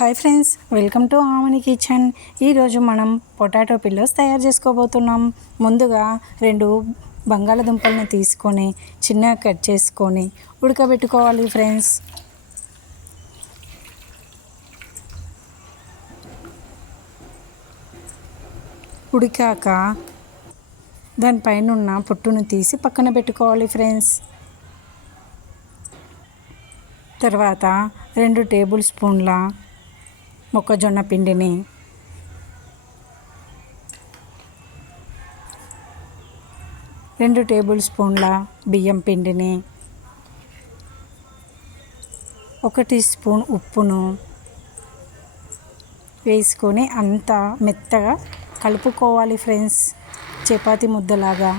Hi friends, welcome to Aamani kitchen. ఈరోజు మనం potato pillows తయారు చేసుకోబోతున్నాం. ముందుగా 2 బంగాళదుంపల్ని తీసుకొని చిన్నగా కట్ చేసుకొని ఉడకబెట్టుకోవాలి ఫ్రెండ్స్. ఉడికాక దానిపైన ఉన్న పొట్టును తీసి పక్కన పెట్టుకోవాలి ఫ్రెండ్స్. తర్వాత 2 టేబుల్ స్పూన్ల మొక్కజొన్న పిండిని, 2 టేబుల్ స్పూన్ల బియ్యం పిండిని, 1 టీ స్పూన్ ఉప్పును వేసుకొని అంతా మెత్తగా కలుపుకోవాలి ఫ్రెండ్స్, చపాతీ ముద్దలాగా.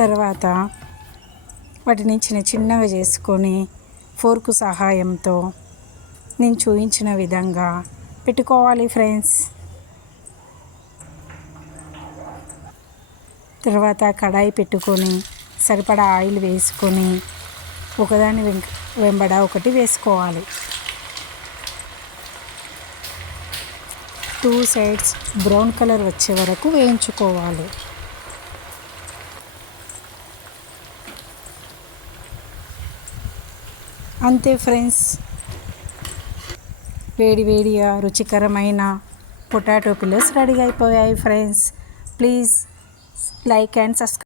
తర్వాత వాటిని చిన్నగా చేసుకొని ఫోర్కు సహాయంతో నేను చూపించిన విధంగా పెట్టుకోవాలి ఫ్రెండ్స్. తర్వాత కడాయి పెట్టుకొని సరిపడా ఆయిల్ వేసుకొని ఒకదాని వెంబడ ఒకటి వేసుకోవాలి. 2 సైడ్స్ బ్రౌన్ కలర్ వచ్చే వరకు వేయించుకోవాలి. అంతే ఫ్రెండ్స్, వేడివేడిగా రుచికరమైన పొటాటో పిల్లోస్ రెడీ అయిపోయాయి friends. Please like and subscribe.